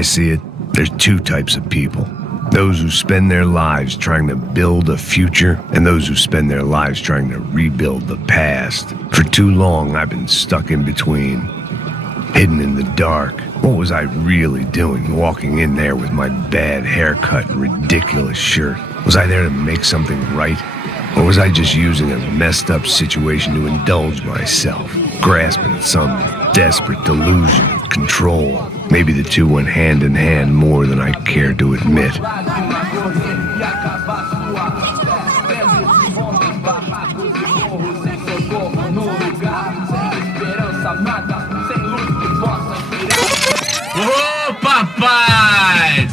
I see it, there's two types of people. Those who spend their lives trying to build a future, and those who spend their lives trying to rebuild the past. For too long, I've been stuck in between, hidden in the dark. What was I really doing, walking in there with my bad haircut and ridiculous shirt? Was I there to make something right? Or was I just using a messed up situation to indulge myself, grasping at some desperate delusion of control? Maybe the two went hand in hand more than I care to admit. Ô, papai!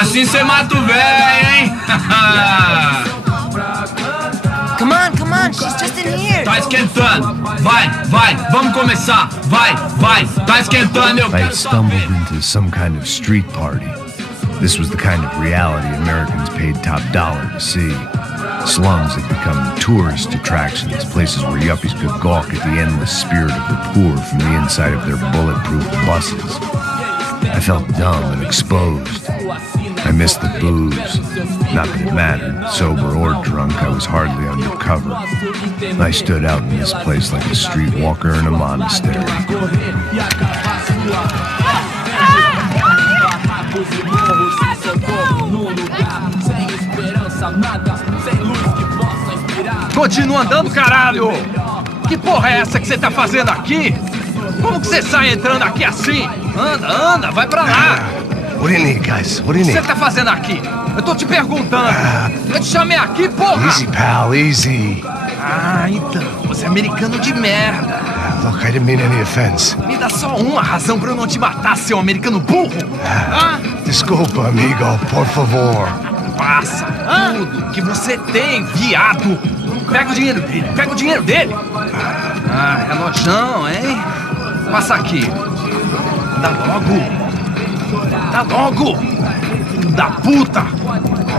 Assim cê mata o velho, hein? Come on, she's just in here. Tá esquentando. Vai, vamos começar. Vai, tá esquentando, eu I quero had stumbled into some kind of street party. This was the kind of reality Americans paid top dollar to see. Slums had become tourist attractions, places where yuppies could gawk at the endless spirit of the poor from the inside of their bulletproof buses. I felt dumb and exposed. I missed the booze. Not that it mattered, sober or drunk, I was hardly undercover. I stood out in this place like a streetwalker in a monastery. Continua andando, caralho! Que porra é essa que você tá fazendo aqui? Como que você sai entrando aqui assim? Anda, vai pra lá! What do you need, guys? What do you O que need? você tá fazendo aqui? Eu tô te perguntando. Eu te chamei aqui, porra! Easy, pal, easy. Ah, então, você é americano de merda. Look, I didn't mean any offense. Me dá só uma razão pra eu não te matar, seu americano burro! Desculpa, amigo, por favor. Passa tudo que você tem, viado! Pega o dinheiro dele! Ah, é nojão, hein? Passa aqui. Dá logo! Da puta!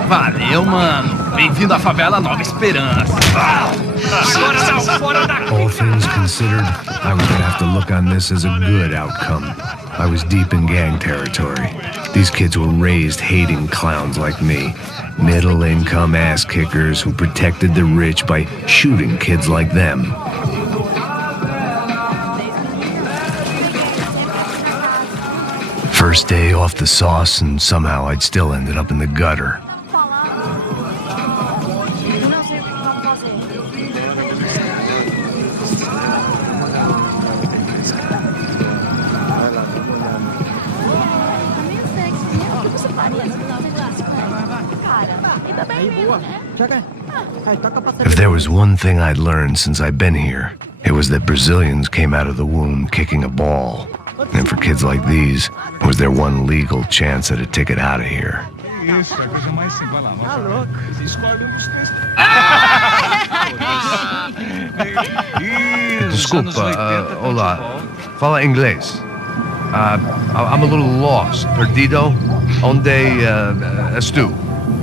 Valeu, mano! Bem-vindo à favela Nova Esperança! Agora tá fora daqui! All things considered, I was gonna have to look on this as a good outcome. I was deep in gang territory. These kids were raised hating clowns like me. Middle-income ass-kickers who protected the rich by shooting kids like them. First day off the sauce, and somehow I'd still ended up in the gutter. If there was one thing I'd learned since I'd been here, it was that Brazilians came out of the womb kicking a ball. And for kids like these, it was their one legal chance at a ticket out of here. Desculpa, olá. Fala inglês. I'm a little lost. Perdido? Onde és tu?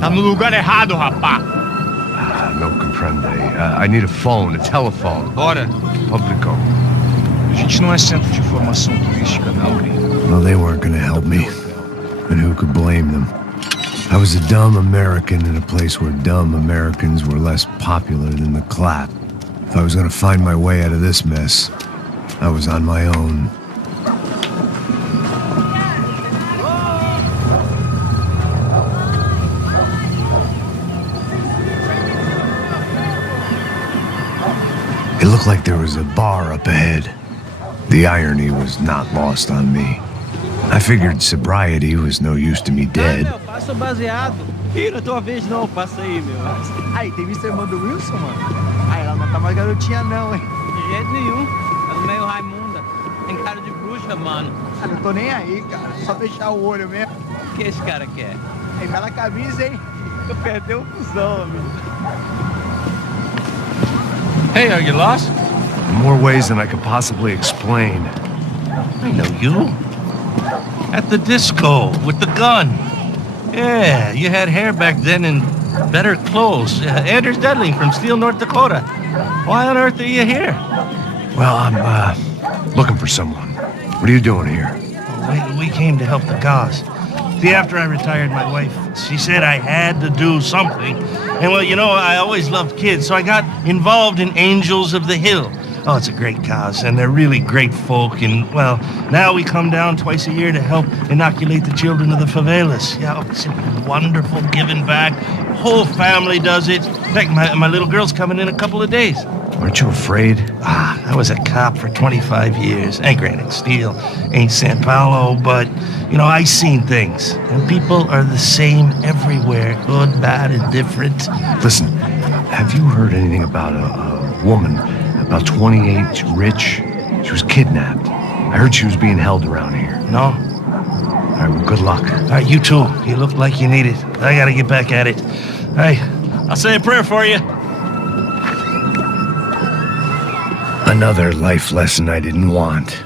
Tá no lugar errado, rapá. No comprende. I need a phone, a telephone. Bora. Publico. A gente não é centro de informação turística, não, gringo. Well, they weren't gonna help me. And who could blame them? I was a dumb American in a place where dumb Americans were less popular than the clap. If I was gonna find my way out of this mess, I was on my own. It looked like there was a bar up ahead. The irony was not lost on me. I figured sobriety was no use to me dead. Meu, passa o baseado. Ih, não é tua vez não, passa aí, meu. Aí, tem visto a irmã do Wilson, mano? Ah, ela não tá mais garotinha não, hein? De jeito nenhum. Ela é meio Raimunda. Tem cara de bruxa, mano. Ah, não tô nem aí, cara. Só fechar o olho mesmo. O que esse cara quer? Aí, bela camisa, hein? Eu perdi o fusão, amigo. Hey, are you lost? In more ways than I could possibly explain. I know you. At the disco, with the gun. Yeah, you had hair back then and better clothes. Anders Dudley from Steele, North Dakota. Why on earth are you here? Well, I'm looking for someone. What are you doing here? We came to help the cause. See, after I retired, my wife, she said I had to do something. And well, you know, I always loved kids, so I got involved in Angels of the Hill. Oh, it's a great cause, and they're really great folk. And, well, now we come down twice a year to help inoculate the children of the favelas. Yeah, it's wonderful giving back. Whole family does it. In fact, my little girl's coming in a couple of days. Aren't you afraid? I was a cop for 25 years. Ain't Granite Steel, ain't San Paulo, but, you know, I seen things. And people are the same everywhere, good, bad, and different. Listen, have you heard anything about a woman, about 28, rich? She was kidnapped. I heard she was being held around here. No? All right, well, good luck. All right, you too. You look like you need it. I gotta get back at it. Hey, I'll say a prayer for you. Another life lesson I didn't want.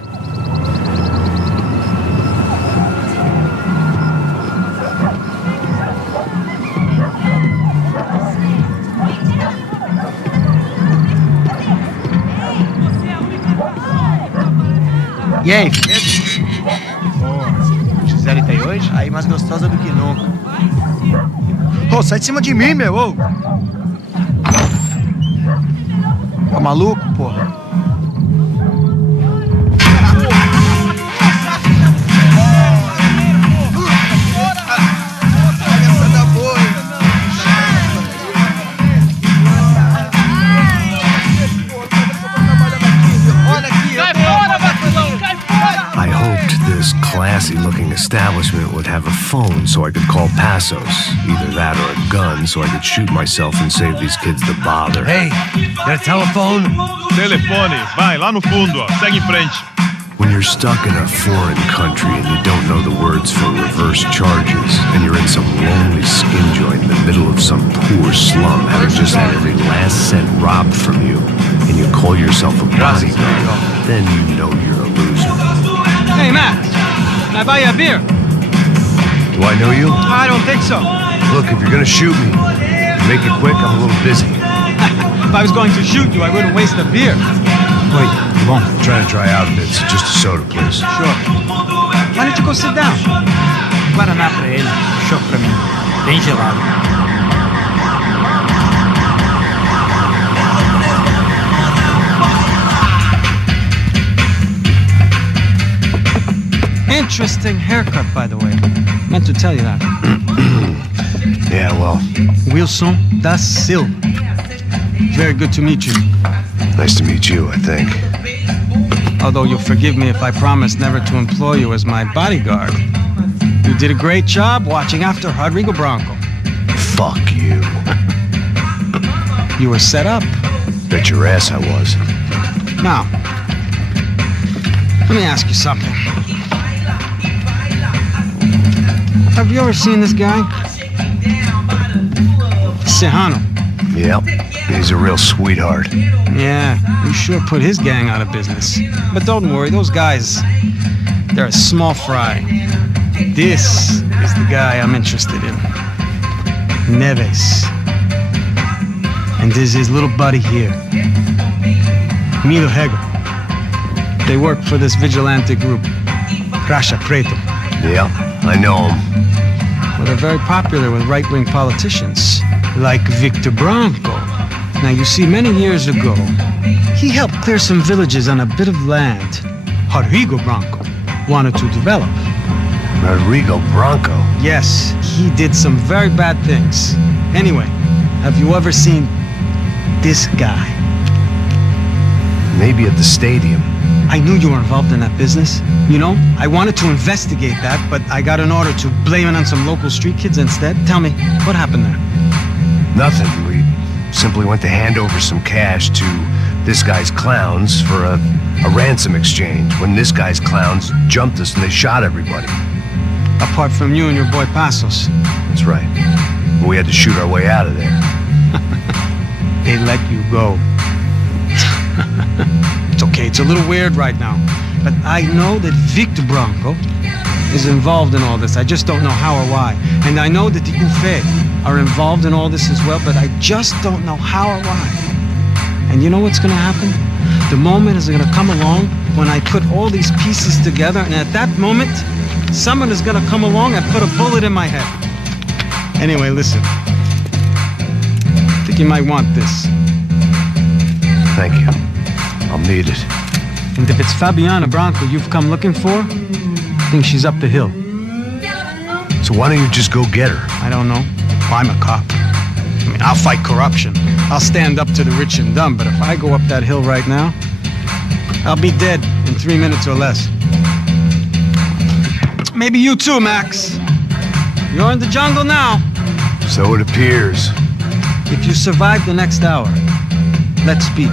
E aí, firmeza? Ô, Gisele tá aí hoje? Aí, mais gostosa do que nunca. Ô, sai de cima de mim, meu! Ô. Tá maluco, porra? Classy-looking establishment would have a phone so I could call Passos. Either that or a gun so I could shoot myself and save these kids the bother. Hey, got a telephone? Telefone, vai, lá no fundo, ó. Segue em frente. When you're stuck in a foreign country and you don't know the words for reverse charges, and you're in some lonely skin joint in the middle of some poor slum, having just had every last cent robbed from you, and you call yourself a bodyguard, then you know you're a loser. Hey, Matt, can I buy you a beer? Do I know you? I don't think so. Look, if you're gonna shoot me, make it quick, I'm a little busy. If I was going to shoot you, I wouldn't waste a beer. Wait, come on. I'm trying to dry out a bit, so just a soda, please. Sure. Why don't you go sit down? Guaraná pra ele, chopp pra mim. Bem gelado. Interesting haircut, by the way. Meant to tell you that. Yeah, well, Wilson da Silva. Very good to meet you. nice to meet you, I think. Although you'll forgive me if I promise never to employ you as my bodyguard. You did a great job watching after Rodrigo Branco. Fuck you. You were set up. Bet your ass I was. Now, let me ask you something. Have you ever seen this guy? Serrano. Yep, he's a real sweetheart. Yeah, you sure put his gang out of business. But don't worry, those guys, they're a small fry. This is the guy I'm interested in. Neves. And this is his little buddy here. Milo Hegel. They work for this vigilante group, Crasha Preto. Yep, I know him. Well, they're very popular with right-wing politicians, like Victor Branco. Now, you see, many years ago, he helped clear some villages on a bit of land Rodrigo Branco wanted to develop. Rodrigo Branco? Yes, he did some very bad things. Anyway, have you ever seen this guy? Maybe at the stadium. I knew you were involved in that business. You know, I wanted to investigate that, but I got an order to blame it on some local street kids instead. Tell me, what happened there? Nothing. We simply went to hand over some cash to this guy's clowns for a ransom exchange when this guy's clowns jumped us and they shot everybody. Apart from you and your boy Passos. That's right. We had to shoot our way out of there. They let you go. It's okay, it's a little weird right now. But I know that Victor Branco is involved in all this. I just don't know how or why. And I know that the UFE are involved in all this as well, but I just don't know how or why. And you know what's gonna happen? The moment is gonna come along when I put all these pieces together, and at that moment, someone is gonna come along and put a bullet in my head. Anyway, listen. I think you might want this. Thank you. I'll need it. And if it's Fabiana Branco you've come looking for, I think she's up the hill. So why don't you just go get her? I don't know. I'm a cop. I mean, I'll fight corruption. I'll stand up to the rich and dumb, but if I go up that hill right now, I'll be dead in 3 minutes or less. Maybe you too, Max. You're in the jungle now. So it appears. If you survive the next hour, let's speak.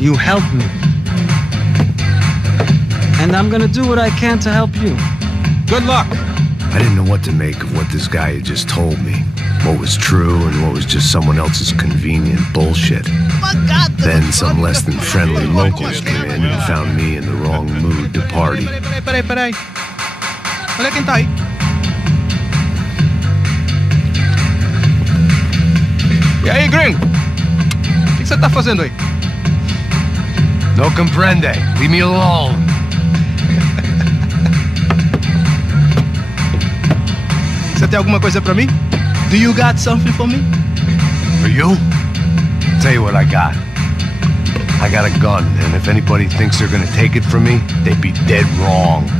You help me. And I'm gonna do what I can to help you. Good luck. I didn't know what to make of what this guy had just told me. What was true and what was just someone else's convenient bullshit. Then some less than friendly locals came in and found me in the wrong mood to party. Peraí. Olha quem tá aí. E aí, gringo? O que você tá fazendo aí? No comprende. Leave me alone. Você tem alguma coisa pra mim? Do you got something for me? For you? Tell you what I got. I got a gun, and if anybody thinks they're gonna take it from me, they'd be dead wrong.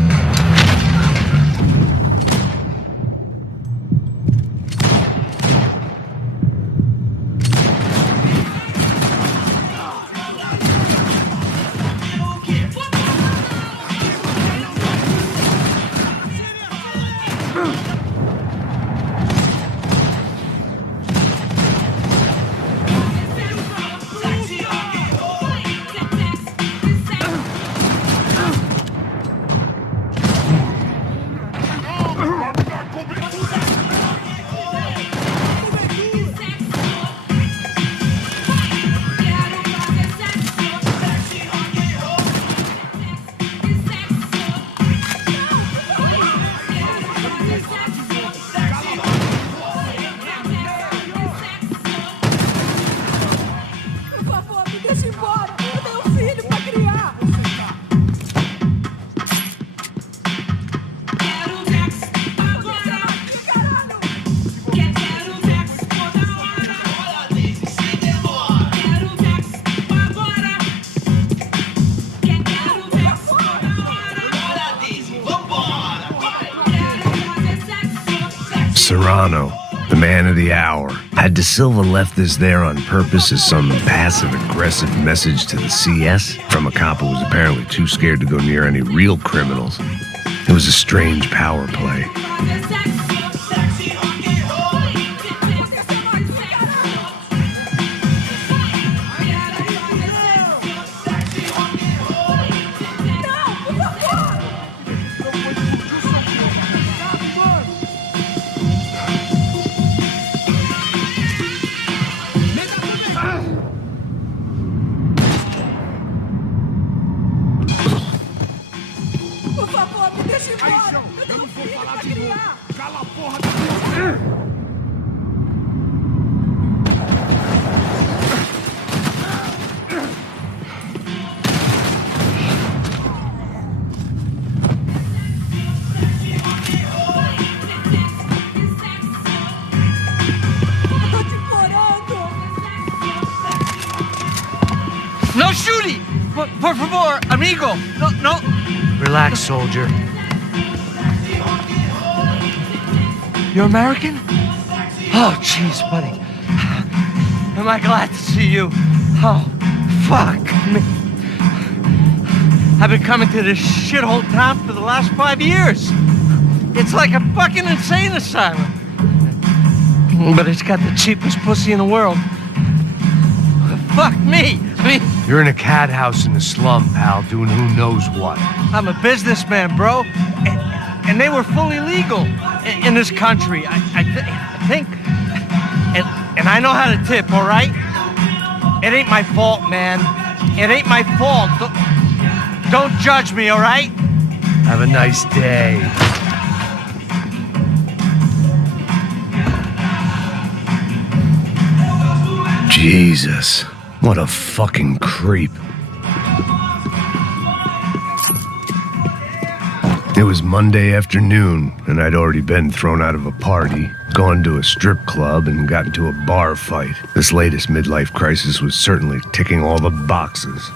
Serrano, the man of the hour. Had De Silva left this there on purpose as some passive-aggressive message to the CS from a cop who was apparently too scared to go near any real criminals? It was a strange power play. No shooting! Por favor, amigo! No. Relax, soldier. You're American? Oh, jeez, buddy. Am I glad to see you? Oh, fuck me. I've been coming to this shithole town for the last 5 years. It's like a fucking insane asylum. But it's got the cheapest pussy in the world. Fuck me. I mean, You're in a cat house in the slum, pal, doing who knows what. I'm a businessman, bro. And they were fully legal in this country. I think. And I know how to tip, all right? It ain't my fault, man. It ain't my fault. Don't judge me, all right? Have a nice day. Jesus, what a fucking creep. It was Monday afternoon, and I'd already been thrown out of a party, gone to a strip club, and got into a bar fight. This latest midlife crisis was certainly ticking all the boxes.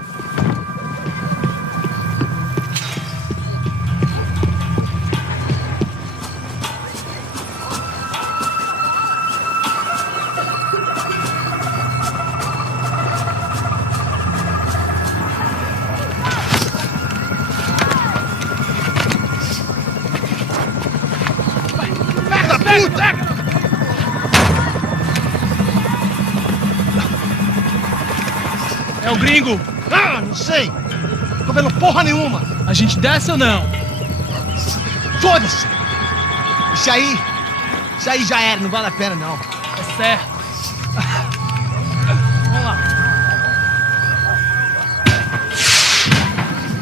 É o gringo! Ah, não sei. Tô vendo porra nenhuma. A gente desce ou não? Foda-se. Isso aí já era, não vale a pena não. É certo. Vamos lá.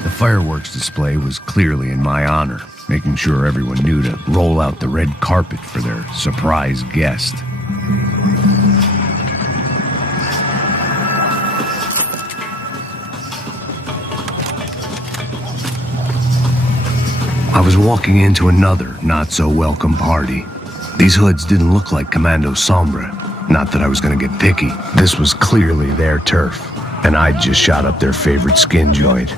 The fireworks display was clearly in my honor, making sure everyone knew to roll out the red carpet for their surprise guest. I was walking into another not-so-welcome party. These hoods didn't look like Commando Sombra. Not that I was gonna get picky. This was clearly their turf, and I'd just shot up their favorite skin joint.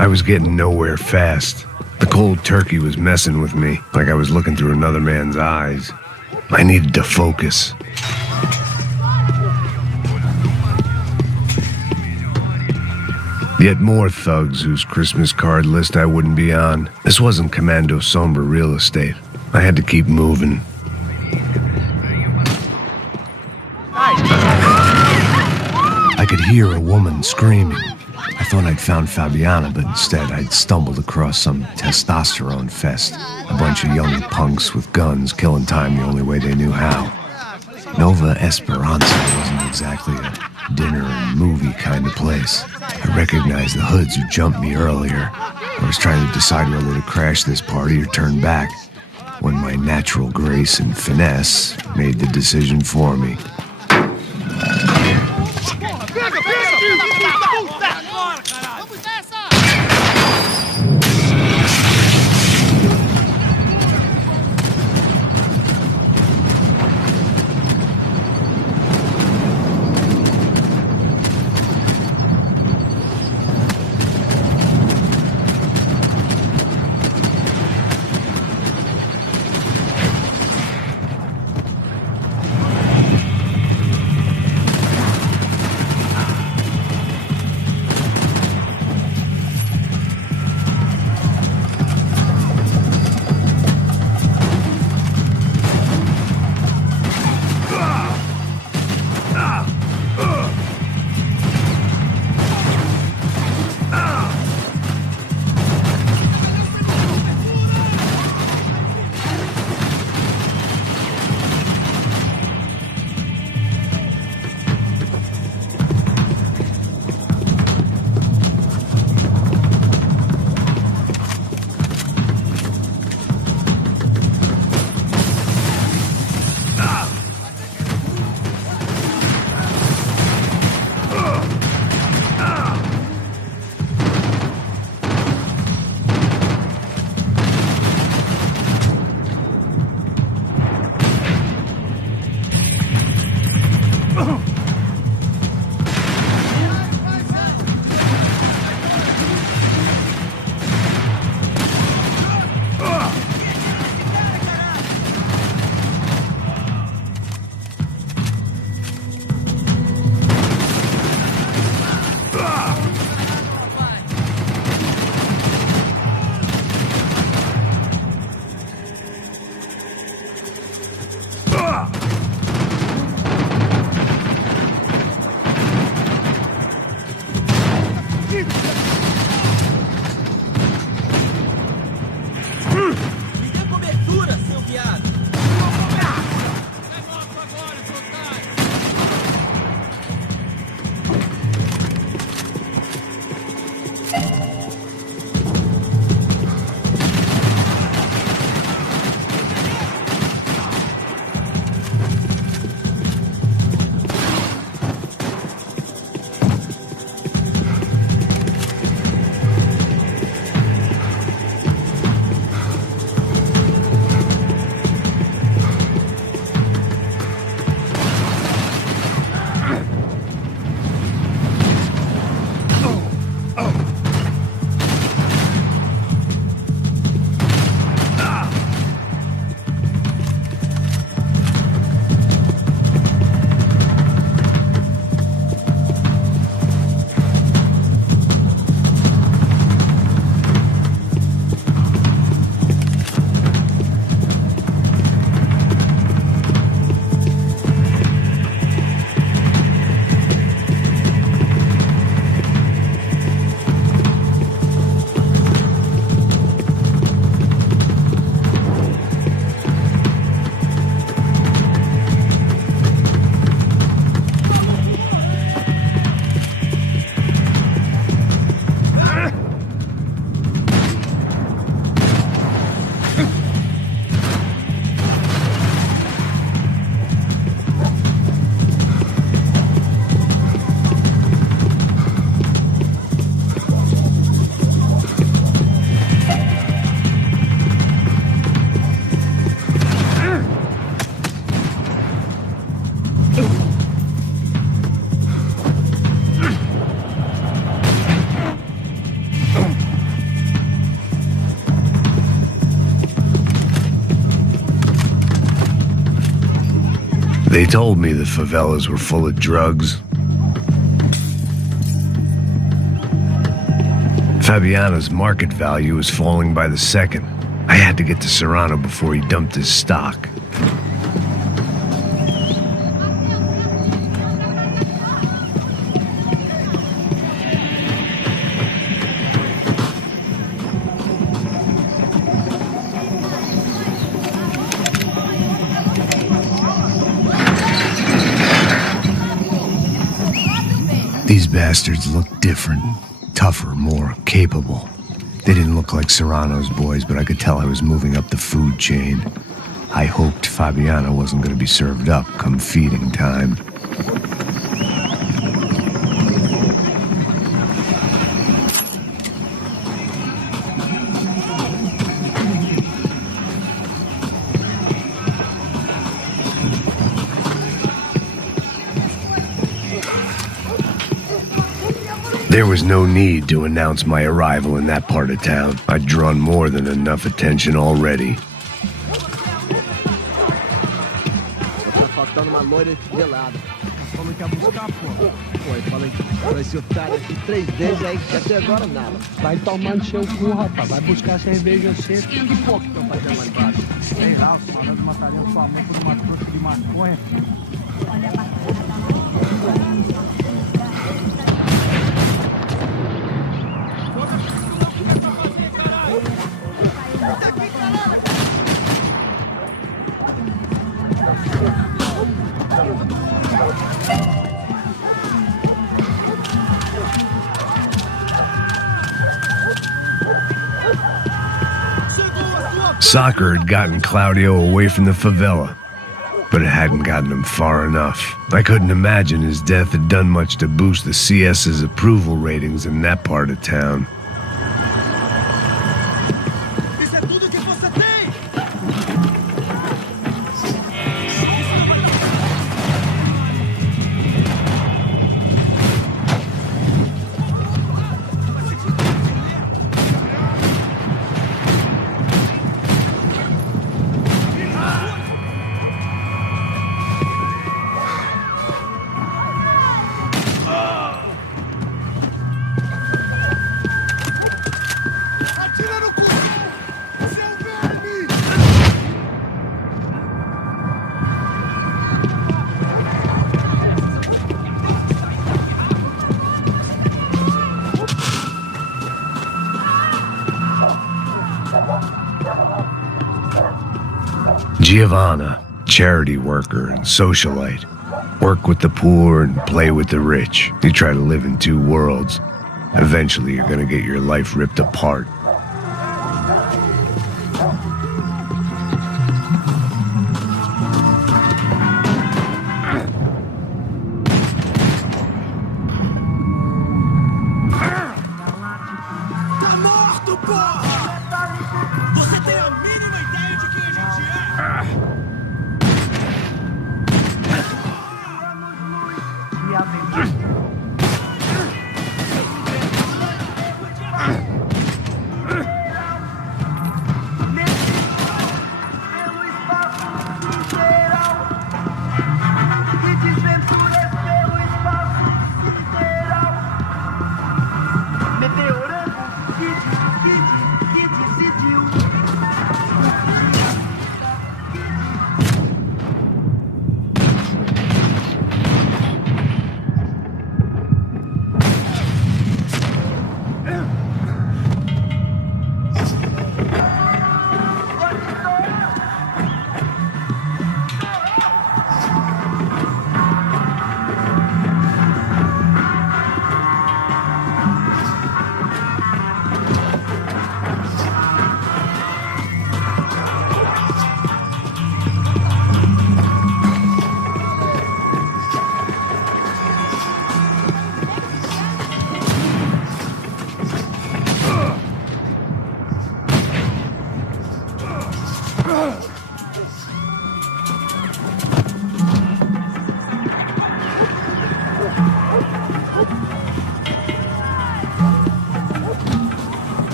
I was getting nowhere fast. The cold turkey was messing with me, like I was looking through another man's eyes. I needed to focus. Yet more thugs whose Christmas card list I wouldn't be on. This wasn't Commando Sombra real estate. I had to keep moving. I could hear a woman screaming. I thought I'd found Fabiana, but instead I'd stumbled across some testosterone fest. A bunch of young punks with guns killing time the only way they knew how. Nova Esperanza wasn't exactly a dinner and movie kind of place. I recognized the hoods who jumped me earlier. I was trying to decide whether to crash this party or turn back, when my natural grace and finesse made the decision for me. They told me the favelas were full of drugs. Fabiano's market value was falling by the second. I had to get to Serrano before he dumped his stock. These bastards look different, tougher, more capable. They didn't look like Serrano's boys, but I could tell I was moving up the food chain. I hoped Fabiana wasn't going to be served up come feeding time. There was no need to announce my arrival in that part of town. I'd drawn more than enough attention already. Tá faltando uma loira gelada. Falou que ia buscar, pô. Foi, falei pra esse otário aqui 3 vezes aí, que até agora nada. Vai tomando seu cu, rapaz. Vai buscar cerveja cedo. Que porra que estão fazendo lá embaixo? Sei lá, os caras matariam sua mãe por uma trouxa de maconha. Soccer had gotten Claudio away from the favela, but it hadn't gotten him far enough. I couldn't imagine his death had done much to boost the CS's approval ratings in that part of town. Giovanna, charity worker and socialite. Work with the poor and play with the rich. You try to live in 2 worlds. Eventually you're gonna get your life ripped apart.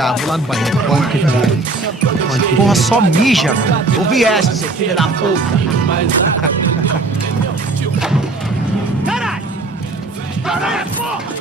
já, vou lá no banheiro. Porra, só mija, mano. Eu vi essa, seu filho da puta. Caralho! Caralho, porra!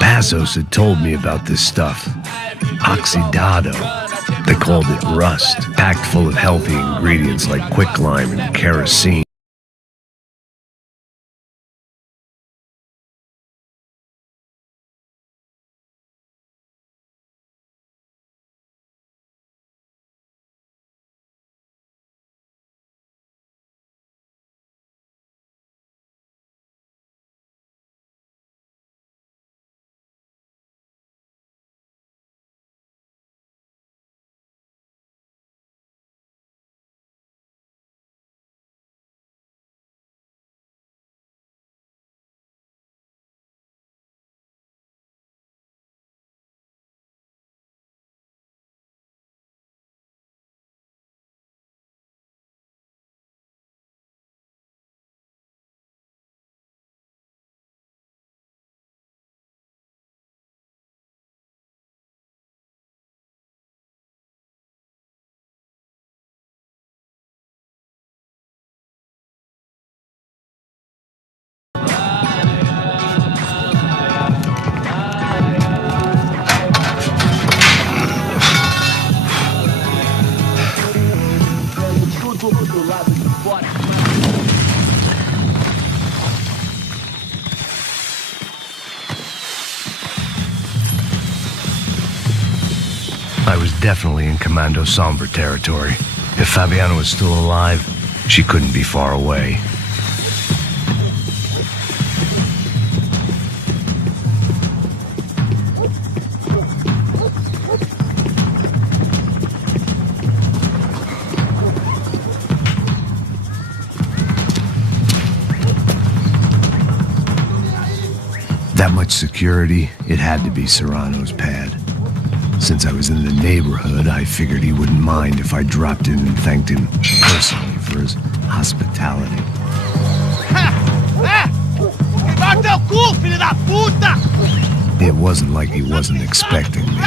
Passos had told me about this stuff. Oxidado. They called it rust, packed full of healthy ingredients like quicklime and kerosene. I was definitely in Commando Sombra territory. If Fabiana was still alive, she couldn't be far away. That much security, it had to be Serrano's pad. Since I was in the neighborhood, I figured he wouldn't mind if I dropped in and thanked him personally for his hospitality. It wasn't like he wasn't expecting me.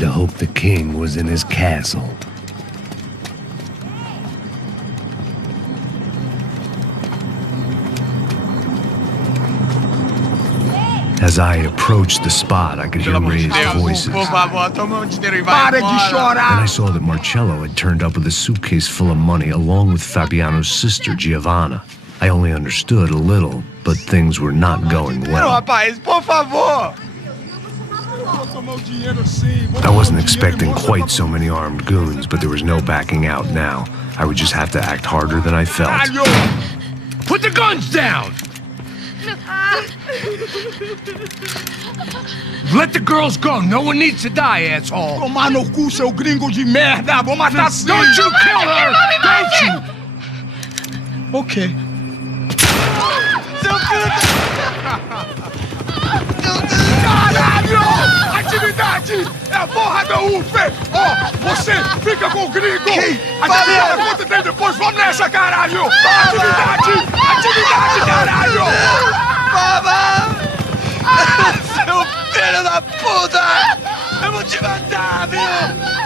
to hope the king was in his castle. As I approached the spot, I could hear raised voices. Por favor, toma dinheiro e vai Para de embora. chorar! And I saw that Marcello had turned up with a suitcase full of money along with Fabiano's sister, Giovanna. I only understood a little, but things were not going Não, well. rapaz, por favor. I wasn't expecting quite so many armed goons, but there was no backing out now. I would just have to act harder than I felt. Put the guns down! Let the girls go. No one needs to die, asshole. Tomar no cu, seu gringo de merda. Vou matar sim. Don't you kill her! Don't you! Ok. Seu filho Caralho! Atividade! É a porra da UFE! Ó, você fica com o gringo! Atividade, conta tem depois, vamos nessa, caralho! Atividade! Atividade, caralho! Baba! Seu filho da puta! Eu vou te matar, viu?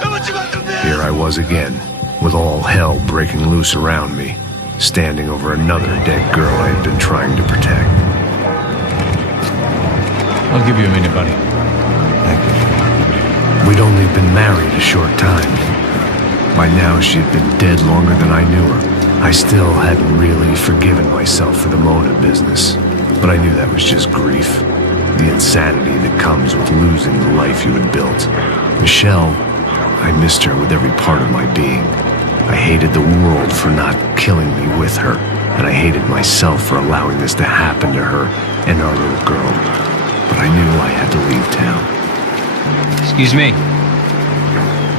Eu vou te matar mesmo! Here I was again, with all hell breaking loose around me, standing over another dead girl I had been trying to protect. I'll give you a minute, buddy. Thank you. We'd only been married a short time. By now, she had been dead longer than I knew her. I still hadn't really forgiven myself for the Mona business, but I knew that was just grief. The insanity that comes with losing the life you had built. Michelle, I missed her with every part of my being. I hated the world for not killing me with her, and I hated myself for allowing this to happen to her and our little girl. But I knew I had to leave town. Excuse me.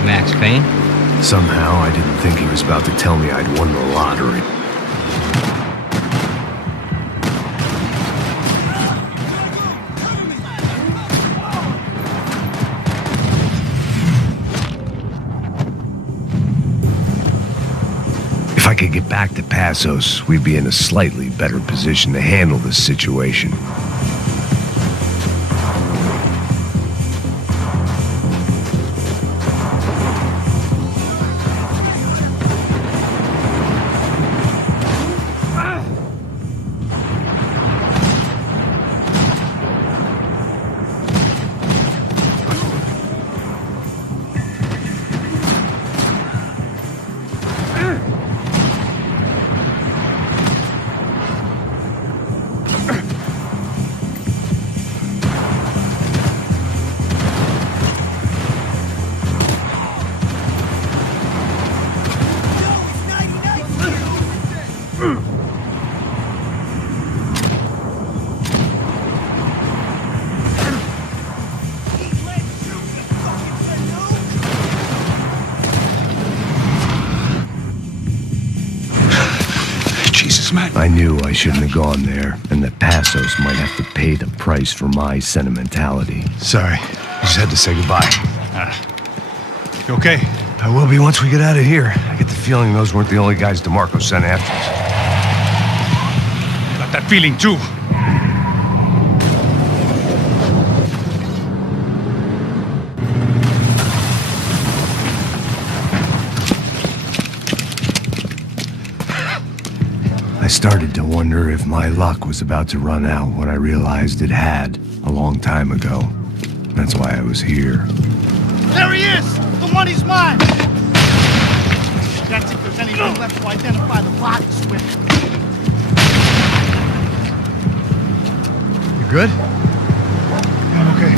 Max Payne? Somehow, I didn't think he was about to tell me I'd won the lottery. If I could get back to Passos, we'd be in a slightly better position to handle this situation. I knew I shouldn't have gone there, and that Passos might have to pay the price for my sentimentality. Sorry, I just had to say goodbye. You okay? I will be once we get out of here. I get the feeling those weren't the only guys DeMarco sent after us. Got that feeling too. I started to wonder if my luck was about to run out when I realized it had a long time ago. That's why I was here. There he is! The money's mine! That's if there's anything left to identify the bodies with. You good? I'm okay.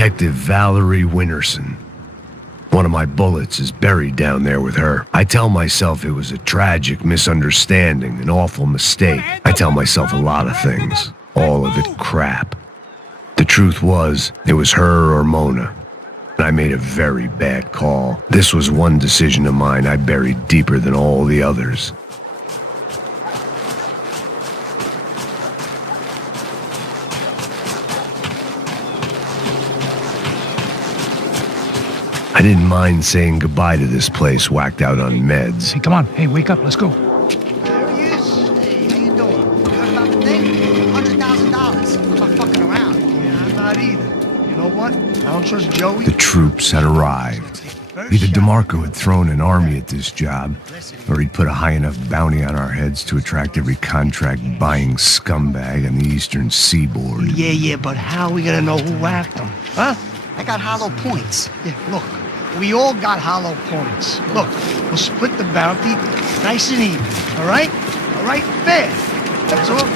Detective Valerie Winterson. One of my bullets is buried down there with her. I tell myself it was a tragic misunderstanding, an awful mistake. I tell myself a lot of things. All of it crap. The truth was, it was her or Mona. And I made a very bad call. This was one decision of mine I buried deeper than all the others. I didn't mind saying goodbye to this place whacked out on meds. Hey, come on. Hey, wake up. Let's go. There he is. Hey, how you doing? Heard about the thing? $100,000. I'm not fucking around. Yeah, I'm not either. You know what? I don't trust Joey. The troops had arrived. Either DeMarco had thrown an army at this job, or he'd put a high enough bounty on our heads to attract every contract-buying scumbag on the eastern seaboard. Yeah, but how are we gonna know who whacked them? Huh? I got hollow points. Yeah, look. We all got hollow points. Look, we'll split the bounty nice and even. All right? All right? Fair. That's all.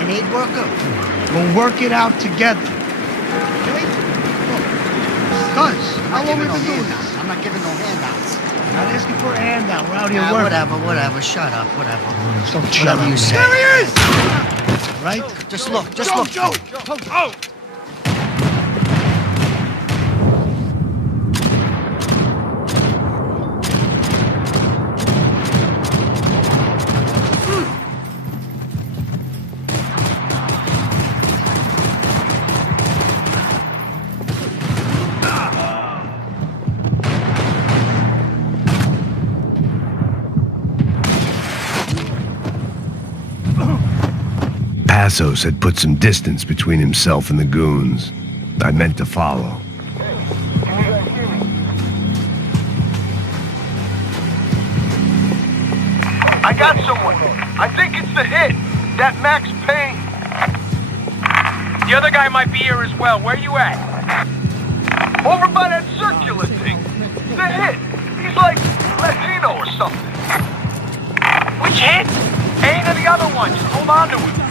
An aid worker? We'll work it out together. Okay? Look. Cuz, how long we been doing this? I'm not giving no handouts. I'm not asking for a handout. We're out here working. Whatever. Shut up. Whatever. Don't shut Whatever up. you say. There he is! Right? Just look. Joe! Oh! Passos had put some distance between himself and the goons. I meant to follow. I got someone. I think it's the hit. That Max Payne. The other guy might be here as well. Where you at? Over by that circular thing. The hit. He's like Latino or something. Which hit? Ain't of the other one. Just hold on to him.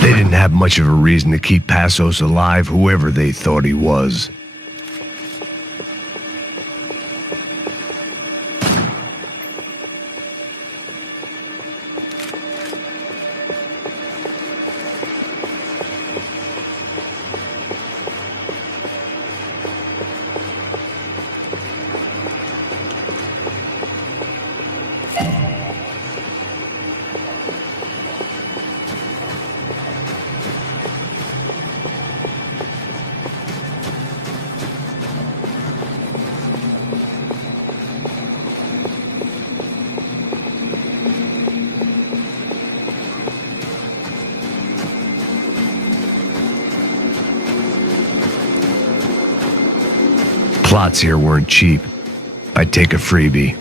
They didn't have much of a reason to keep Passos alive, whoever they thought he was. Plots here weren't cheap. I'd take a freebie.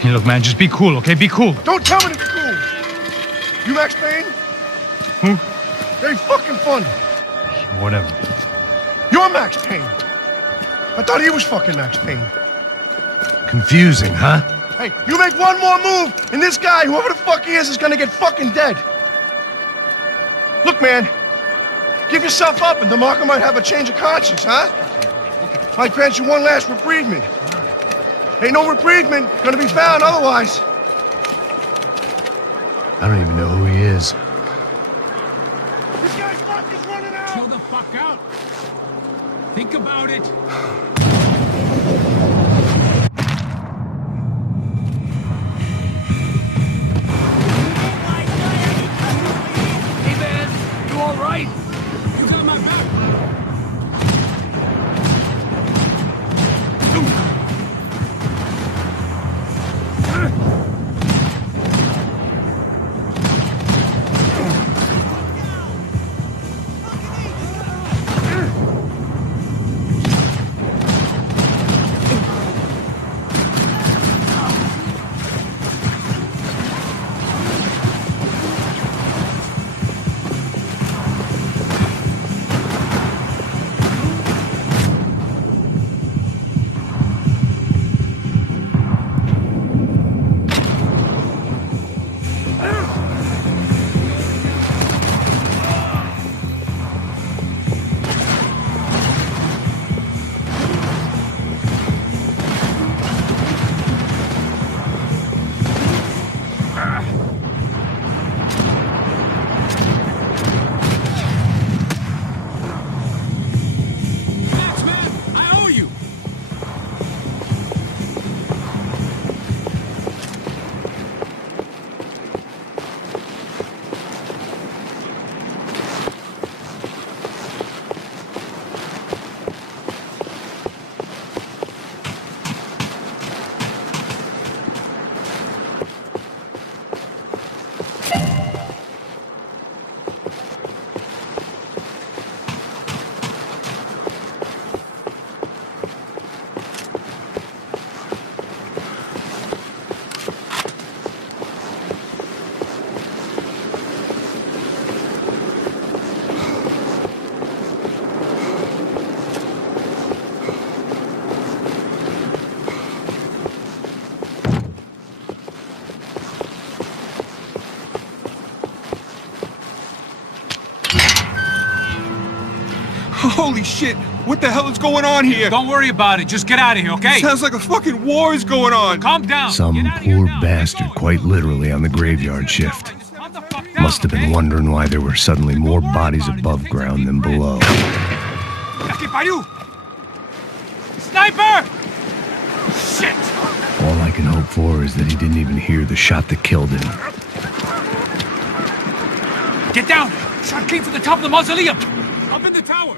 Hey, look, man, just be cool, okay? Be cool. Don't tell me to be cool. You Max Payne? Who? Very fucking funny. Whatever. You're Max Payne. I thought he was fucking Max Payne. Confusing, huh? Hey, you make one more move, and this guy, whoever the fuck he is gonna get fucking dead. Look, man, give yourself up, and DeMarco might have a change of conscience, huh? Might grant you one last reprievement. Ain't no reprievement gonna be found otherwise. I don't even know who he is. This guy's fucking running out! Chill the fuck out. Think about it. Hey, man. You all right? Holy shit! What the hell is going on here? Don't worry about it. Just get out of here, okay? It sounds like a fucking war is going on. Calm down. Some poor bastard, quite literally, on the graveyard shift. Must have been wondering why there were suddenly more bodies above ground than below. Sniper! Shit! All I can hope for is that he didn't even hear the shot that killed him. Get down! Shot came from the top of the mausoleum! Up in the tower!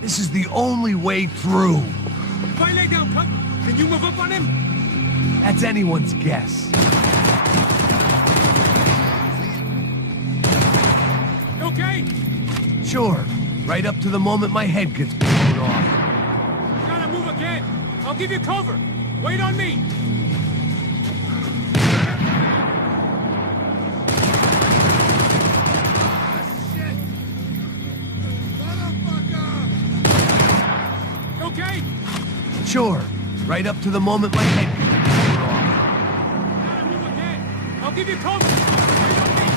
This is the only way through. If I lay down, cut, can you move up on him? That's anyone's guess. Okay? Sure, right up to the moment my head gets blown off. Gotta move again. I'll give you cover. Wait on me. Okay? Sure, right up to the moment my head gets blown off. Gotta move again. I'll give you cover. Wait on me.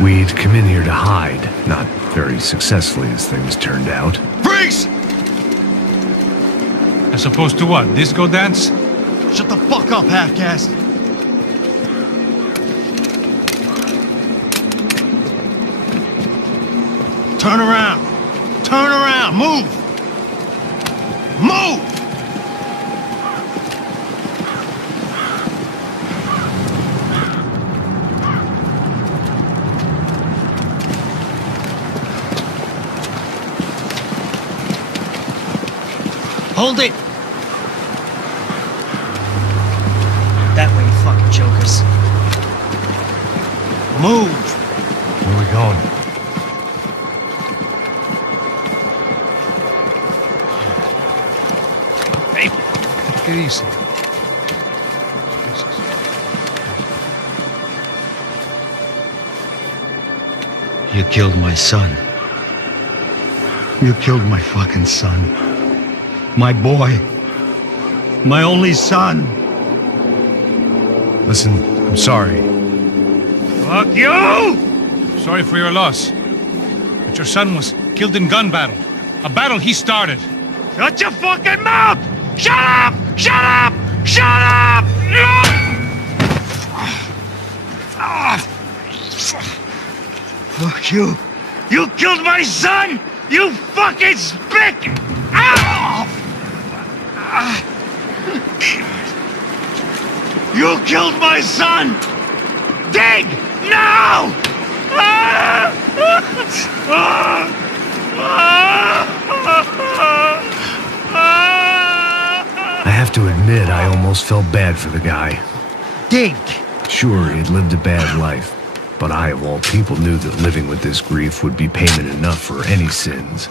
We'd come in here to hide, not very successfully as things turned out. Freeze! As opposed to what? Disco dance? Shut the fuck up, half-caste! Turn around! Turn around! Move! Move! Hold it! That way, you fucking jokers. Move! Where are we going? Hey, take it easy. You killed my son. You killed my fucking son. My boy. My only son. Listen, I'm sorry. Fuck you! Sorry for your loss. But your son was killed in gun battle. A battle he started. Shut your fucking mouth! Shut up! Shut up! Shut up! Fuck you. You killed my son! You fucking spick! You killed my son! Dig! Now! I have to admit, I almost felt bad for the guy. Dig! Sure, he'd lived a bad life, but I, of all people, knew that living with this grief would be payment enough for any sins.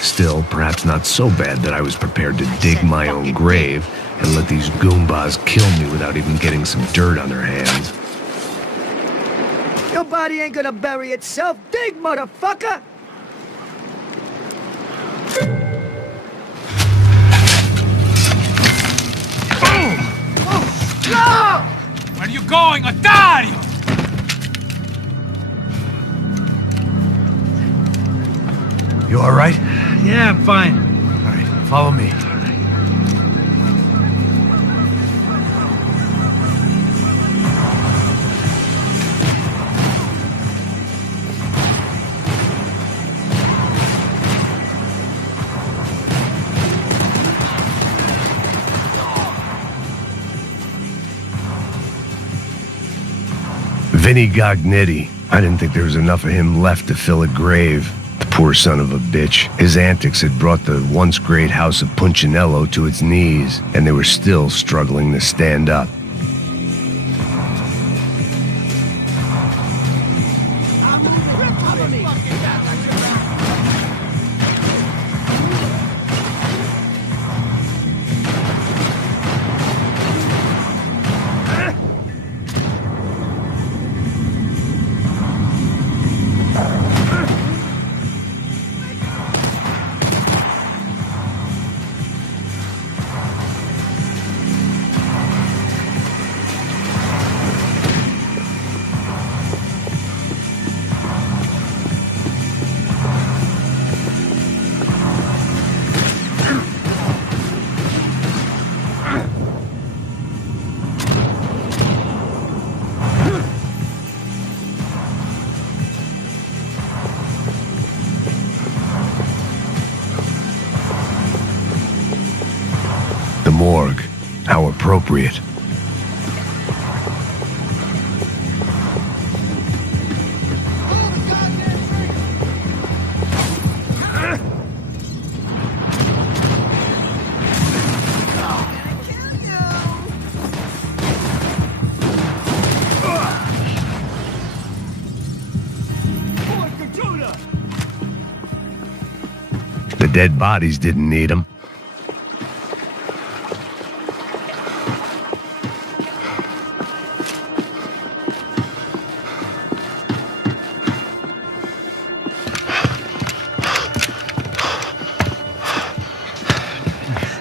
Still, perhaps not so bad that I was prepared to dig my own grave and let these goombas kill me without even getting some dirt on their hands. Your body ain't gonna bury itself. Dig, motherfucker! No! Where are you going, Otario? You all right? Yeah, I'm fine. All right, follow me. Vinny Gognitti. I didn't think there was enough of him left to fill a grave. The poor son of a bitch. His antics had brought the once great house of Punchinello to its knees, and they were still struggling to stand up. morgue. How appropriate. The dead bodies didn't need them.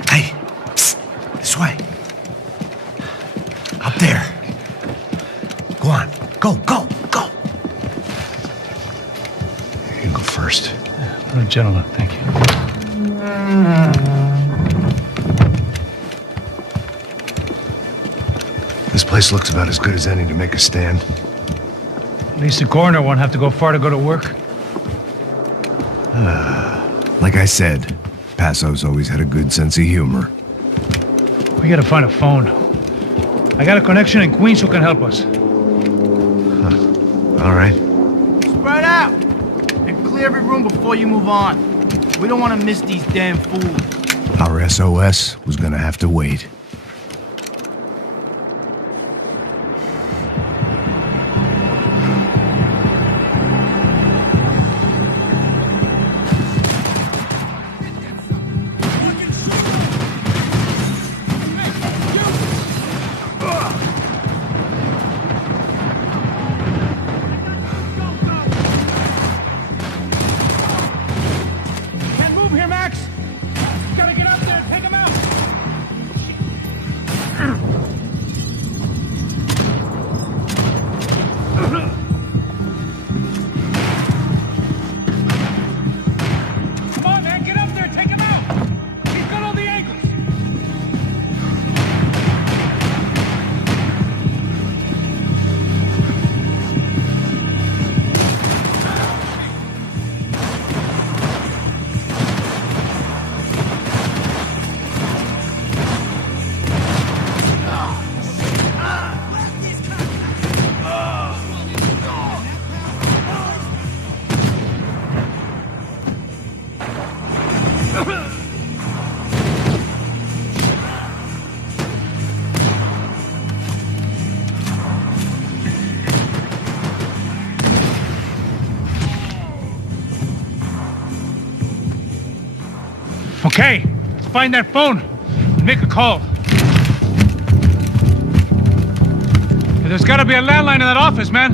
Hey, psst, this way. Up there. Go on, go, go, go. You go first. Gentlemen, thank you. This place looks about as good as any to make a stand. At least the coroner won't have to go far to go to work. Like I said, Passo's always had a good sense of humor. We gotta find a phone. I got a connection in Queens who can help us. All right. Spread out and clear every room before you move on. We don't want to miss these damn fools. Our SOS was gonna have to wait. Here, Max! Gotta get up there and take him out! Come on, man, get up there and take him out! He's got all the angles! Okay, let's find that phone and make a call. There's gotta be a landline in that office, man.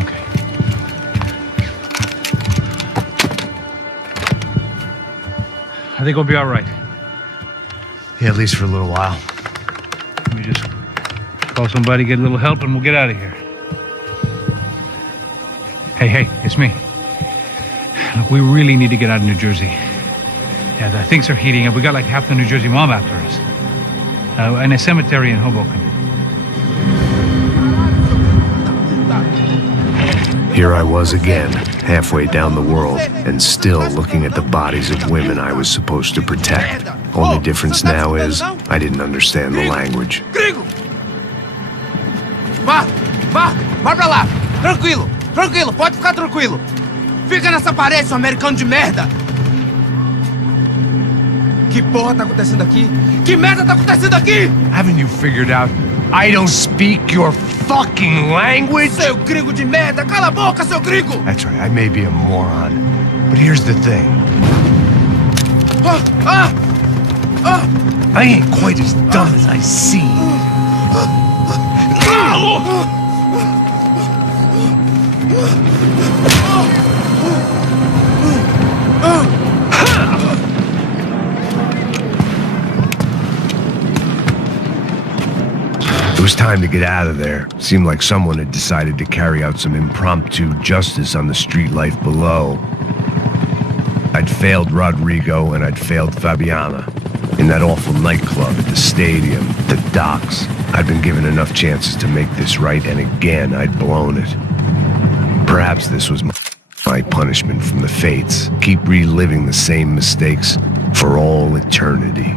Okay. I think we'll be all right. Yeah, at least for a little while. Let me just call somebody, get a little help, and we'll get out of here. Hey, it's me. Look, we really need to get out of New Jersey. Yeah, the things are heating up. We got like half the New Jersey mob after us. In a cemetery in Hoboken. Here I was again, halfway down the world, and still looking at the bodies of women I was supposed to protect. Only difference now is, I didn't understand the language. Gringo! Vai pra lá! Tranquilo, pode ficar tranquilo! Fica nessa parede, seu americano de merda! Que porra tá acontecendo aqui? Que merda tá acontecendo aqui? Haven't you figured out I don't speak your fucking language? Seu gringo de merda! Cala a boca, seu gringo! That's right, I may be a moron, but here's the thing. I ain't quite as dumb as I seem. It was time to get out of there. Seemed like someone had decided to carry out some impromptu justice on the street life below. I'd failed Rodrigo and I'd failed Fabiana. In that awful nightclub, at the stadium, the docks. I'd been given enough chances to make this right, and again, I'd blown it. Perhaps this was my punishment from the fates. Keep reliving the same mistakes for all eternity.